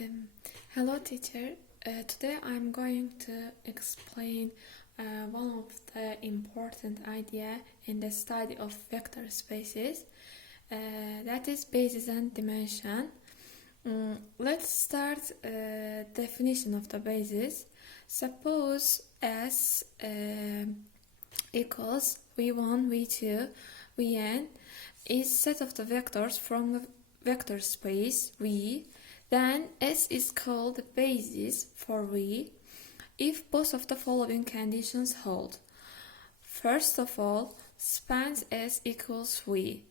Um, Hello, teacher. Today I'm going to explain one of the important idea in the study of vector spaces, that is basis and dimension. Let's start definition of the basis. Suppose S equals v1, v2, vn is set of the vectors from the vector space V. Then S is called the basis for V if both of the following conditions hold. First of all, spans S equals V.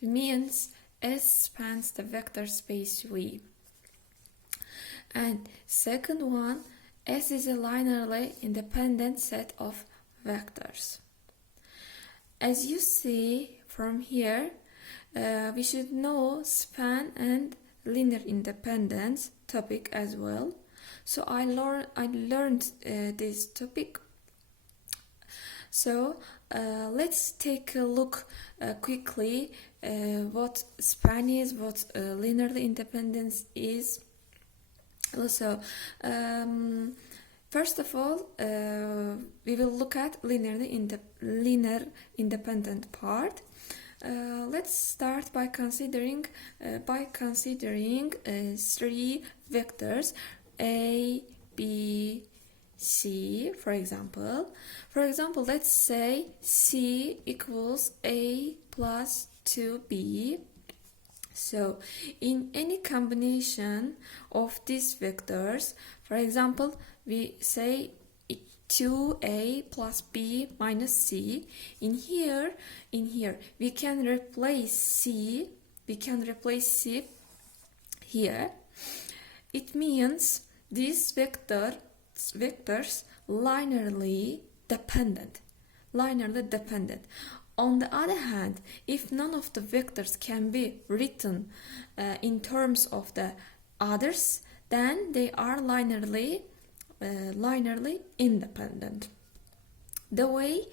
It means S spans the vector space V. And second one, S is a linearly independent set of vectors. As you see from here, we should know span and linear independence topic as well. So I learned this topic. So let's take a look quickly what span is, what linear independence is. Also, first of all, we will look at linear independent part. Let's start by considering three vectors A, B, C. For example, let's say C equals A plus 2B. So, in any combination of these vectors, for example, we say 2a plus b minus c. In here we can replace c. Here. It means these vectors linearly dependent. On the other hand, if none of the vectors can be written in terms of the others, then they are linearly independent. The way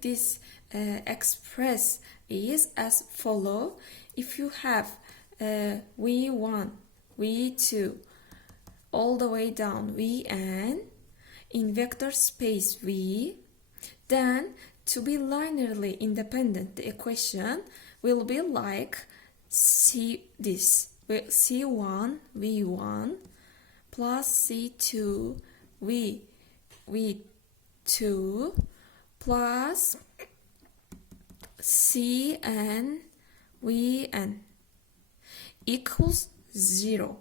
this express is as follow. If you have v1, v2, all the way down vn in vector space v, then to be linearly independent, the equation will be like C1 v1 plus C2 v2 plus Cn vn equals 0.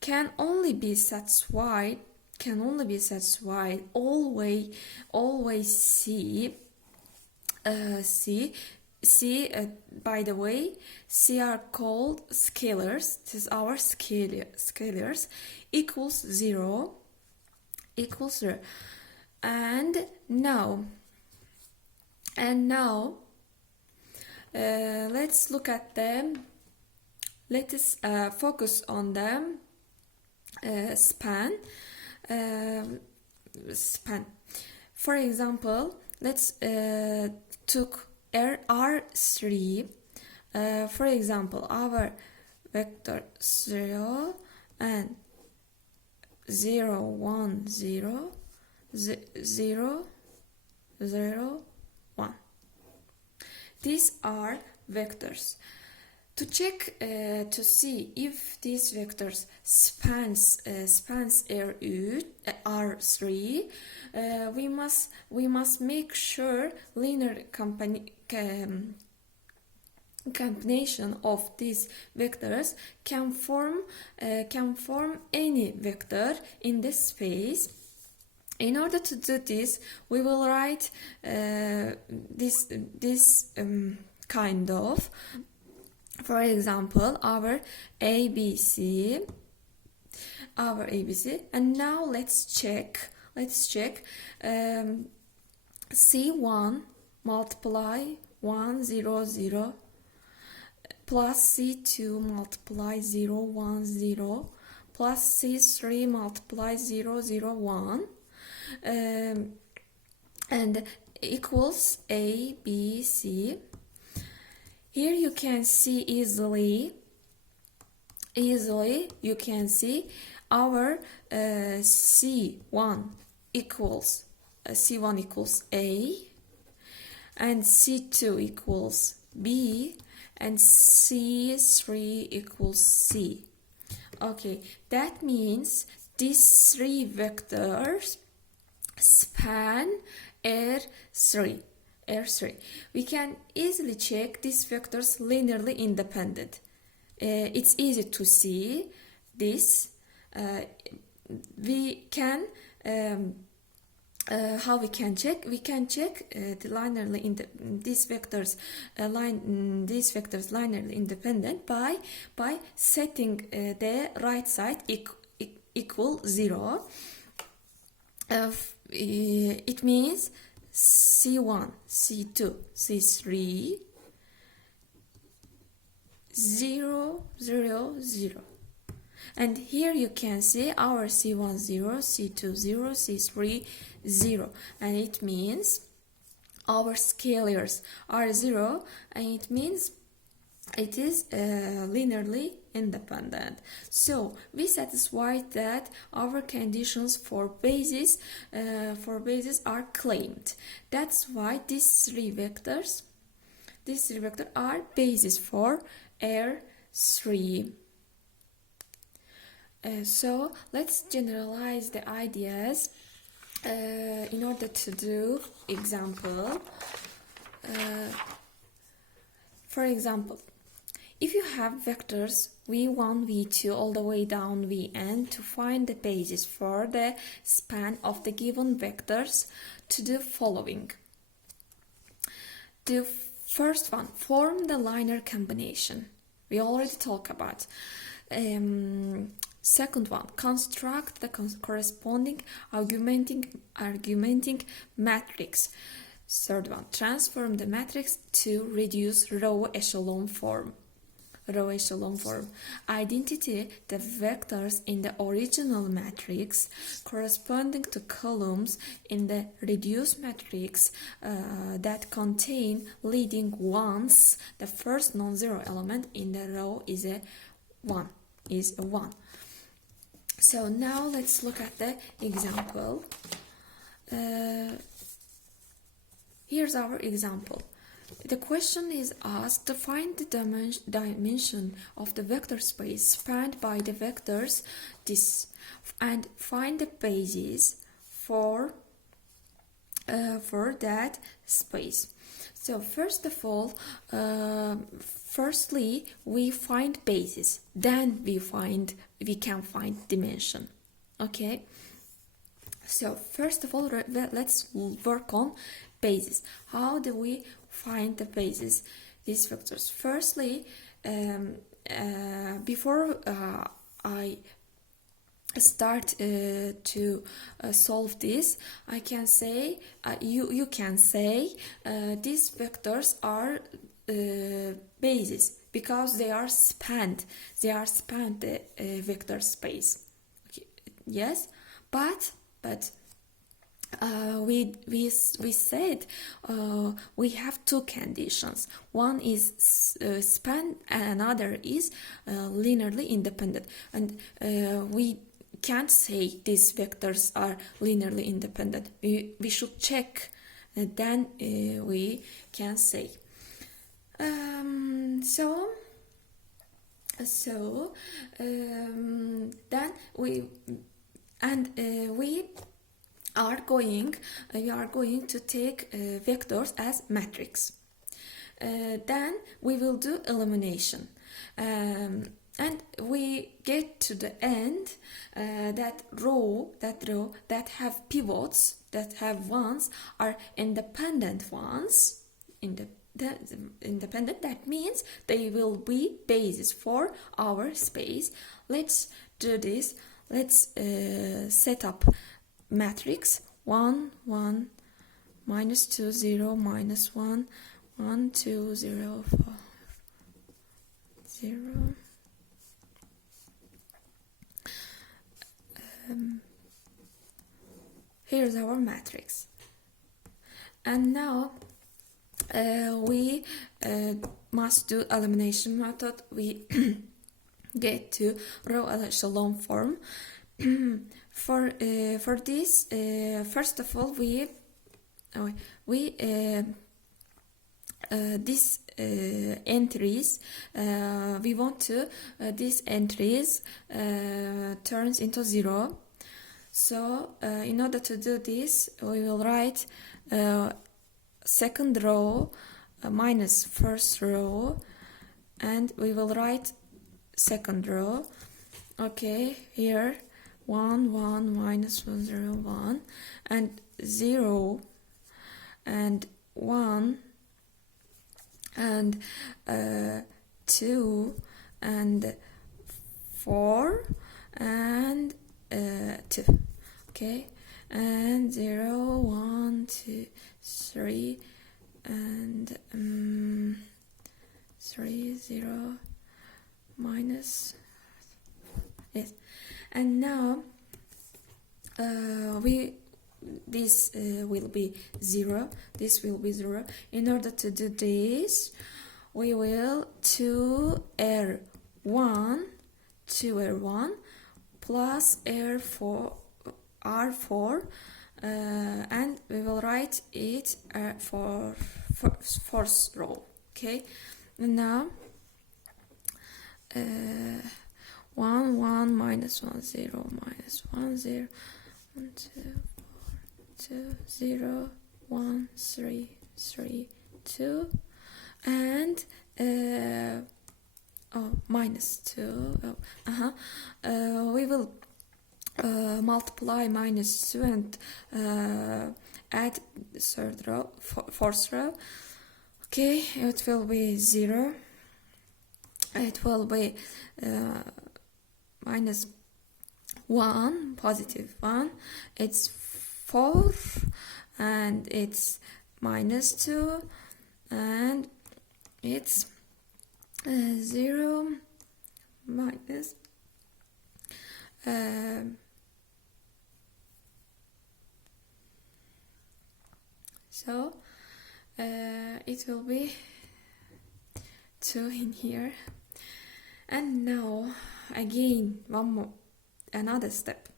Can only be satisfied always C, by the way, C are called scalars. This is our scalars. Equals 0. And now, let's look at them. Let us focus on them. Span. For example, let's took R3. For example, our vector 0 and 0, 1, 0, 0, 0, 1. These are vectors. To check to see if these vectors spans R3, we must make sure linear combination of these vectors can form any vector in this space. In order to do this, we will write this kind of. For example, our ABC, and now let's check. C1 multiply 1, 0, 0 plus C2 multiply 0, 1, 0 plus C3 multiply 0, 0, 1 and equals A, B, C. Here you can see easily easily you can see our C1 equals A, and C2 equals B, and C3 equals C. Okay, that means these three vectors span R3. We can easily check these vectors linearly independent. It's easy to see this. We can how we can check? We can check the linearly these vectors linearly independent by setting the right side equal 0. It means C1, C2, C3, 0, 0, 0. And here you can see our C1 0, C2 0, C3 0, and it means our scalars are 0, and it means it is linearly independent. So we satisfied that our conditions for bases are claimed. That's why these three vectors are bases for R3. So let's generalize the ideas in order to do example. For example, if you have vectors v1, v2 all the way down vn, to find the basis for the span of the given vectors, to do following. The first one, form the linear combination. We already talked about. Second one, construct the corresponding argumenting matrix. Third one, transform the matrix to reduce row echelon form. Identify the vectors in the original matrix corresponding to columns in the reduced matrix that contain leading ones. The first non-zero element in the row is a 1. So now let's look at the example. Here's our example. The question is asked to find the dimension of the vector space spanned by the vectors this, and find the basis for that space. So first of all, firstly we find basis, then we can find dimension. Okay. So first of all, let's work on basis. How do we find the basis? These vectors. Firstly, before I start to solve this, I can say you can say these vectors are bases because they are spanned the vector space. Okay. Yes, but we said we have two conditions. One is span and another is linearly independent, and we can't say these vectors are linearly independent. We should check, and then we can say. Then we are going to take vectors as matrix. Then we will do elimination, and we get to the end. That row that have pivots, that have ones, are independent ones. Independent, that means they will be basis for our space. Let's do this. Let's set up matrix 1 1 minus 2 0 minus 1 1 2 0 5 0. Here's our matrix, and now we must do elimination method. We get to row echelon form. For this, first of all, these entries, we want to these entries turns into 0. So in order to do this, we will write second row minus first row, and we will write second row. Okay, here 1 1 minus 1 0 1, and 0 and 1 and 2 and 4 and 2. Okay, and 0 1 2 3 and 3 0 minus, yes. And now this will be 0, this will be 0. In order to do this, we will 2R1 plus R4, and we will write it for fourth row. Okay, and now 1 1 minus 1 0 minus 1 0 1 2 4 2 0 1 3 3 2, and minus 2. We will multiply minus 2 and add third row, fourth row. Okay, it will be 0. It will be minus 1, positive 1. It's 4, and it's minus 2, and it's 0 minus so it will be 2 in here. And now again another step.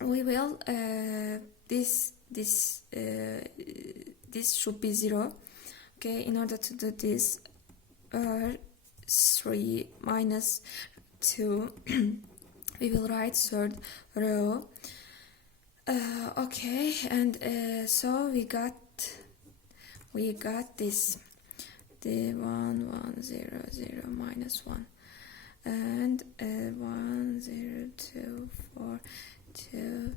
We will this should be 0. Okay, in order to do this, 3 minus 2, we will write third row. Okay, and so we got this, the 1 1 0 0 minus 1, and 1 0 2 4 2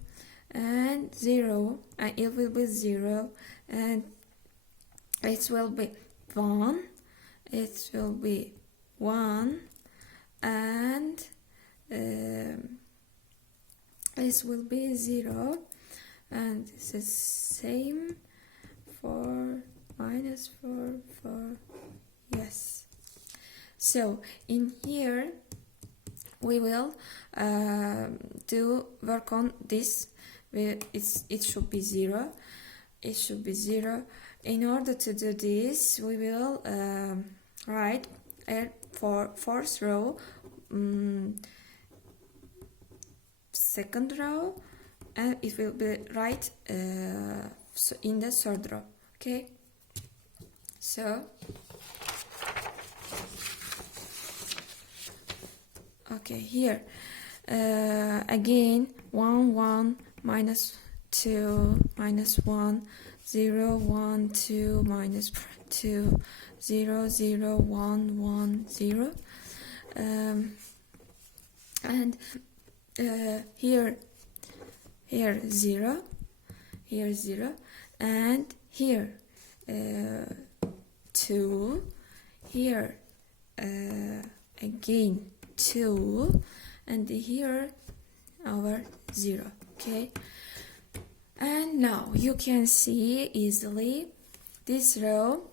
and 0, and it will be 0, and it will be 1, it will be 1, and this will be 0, and it's the same for minus 4 4, yes. So in here we will do work on this. It should be 0. It should be 0. In order to do this, we will write for fourth row, second row, and it will be right in the third row. Okay, so okay, here again 1 1 minus 2 minus 1 0 1 2 minus 2 0 0 1 1 0, and here 0, here 0, and here 2, here again 2, and here our 0. Okay, and now you can see easily this row.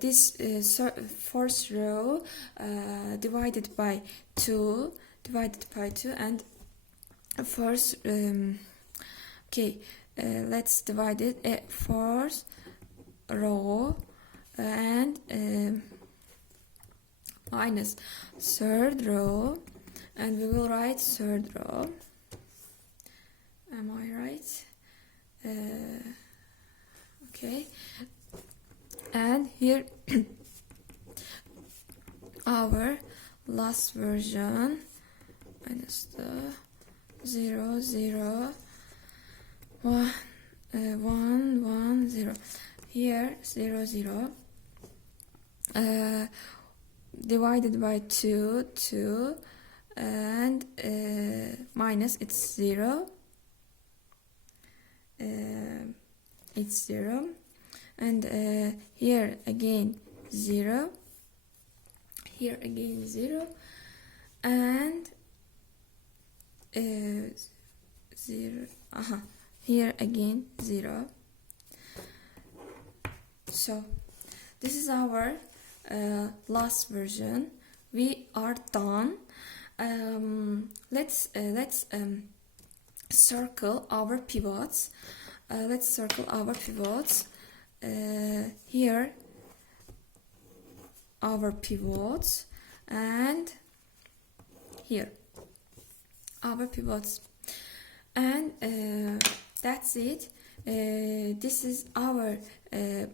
This fourth row divided by 2, and first okay, let's divide it. Fourth minus third row, and we will write third row. Am I right? Okay, and here our last version, minus the 0 0 1 1 1 0. Here 0 0 divided by 2 2, and minus it's 0, it's 0, and here again 0, here again 0, and 0, here again 0. So this is our last version. We are done. Let's circle our pivots. Let's circle our pivots. Here our pivots, and here our pivots, and that's it. This is our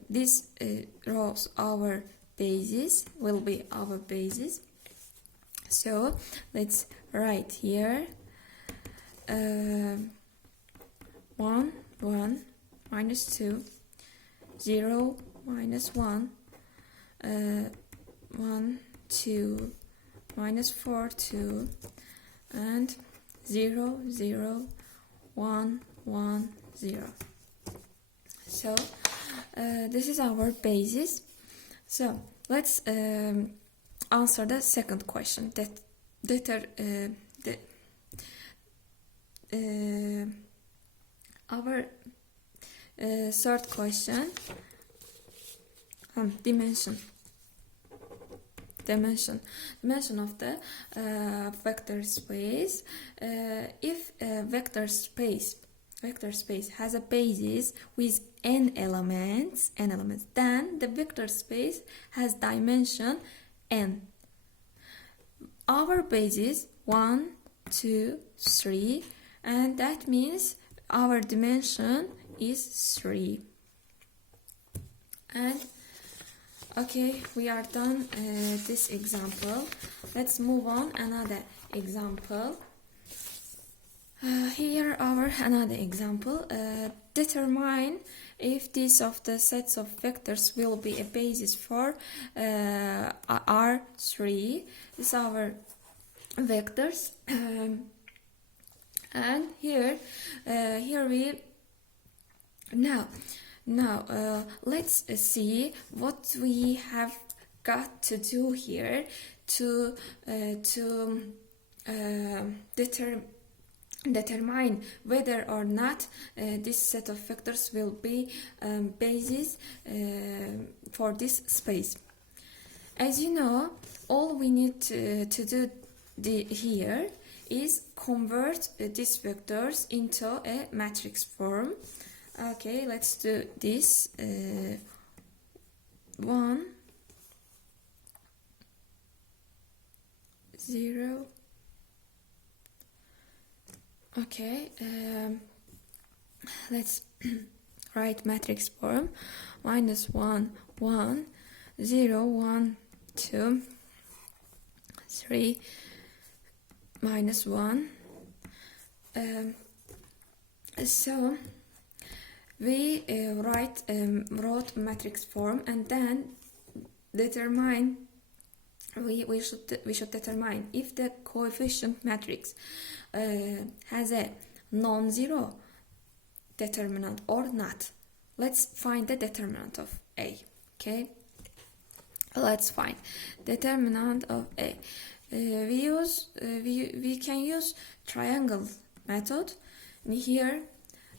this rows our bases, will be our bases. So let's write here 1 1 minus 2, 0 minus 1, 1 2 minus 4 2, and 0 0 1 1 0. So this is our basis. So let's answer the second question. Our third question, dimension of the vector space. If a vector space has a basis with n elements, then the vector space has dimension n. Our basis 1 2 3, and that means our dimension is 3. And okay, we are done this example. Let's move on another example. Here our another example. Determine if this of the sets of vectors will be a basis for R3. This is our vectors, and here we now let's see what we have got to do here to determine whether or not this set of vectors will be basis for this space. As you know, all we need to do here is convert these vectors into a matrix form. Okay, let's do this. 1 0. Okay, let's write matrix form. Minus 1 1 0 1 2 3 minus 1. So we wrote matrix form, and then determine we should determine if the coefficient matrix has a non-zero determinant or not. Let's find the determinant of A. Okay, let's find determinant of A. We can use triangle method here,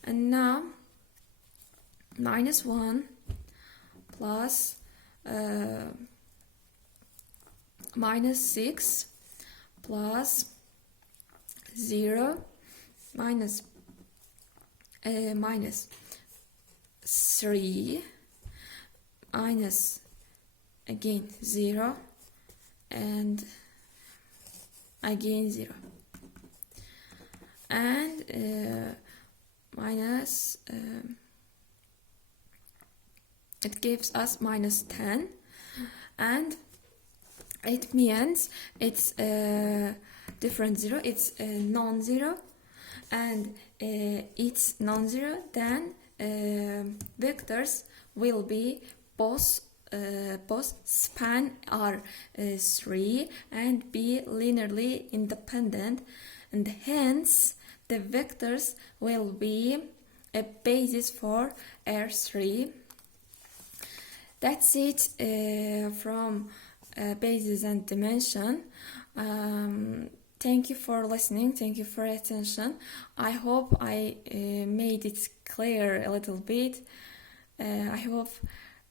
and now minus 1 plus minus 6 plus 0 minus 3 minus again 0 and again 0, and minus, it gives us minus 10, and it means it's different 0, it's non-zero, and it's non-zero, then vectors will be both span R3 and be linearly independent, and hence the vectors will be a basis for R3. That's it from basis and dimension. Thank you for listening. Thank you for attention. I hope I made it clear a little bit. I hope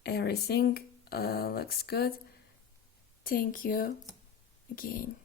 everything looks good. Thank you again.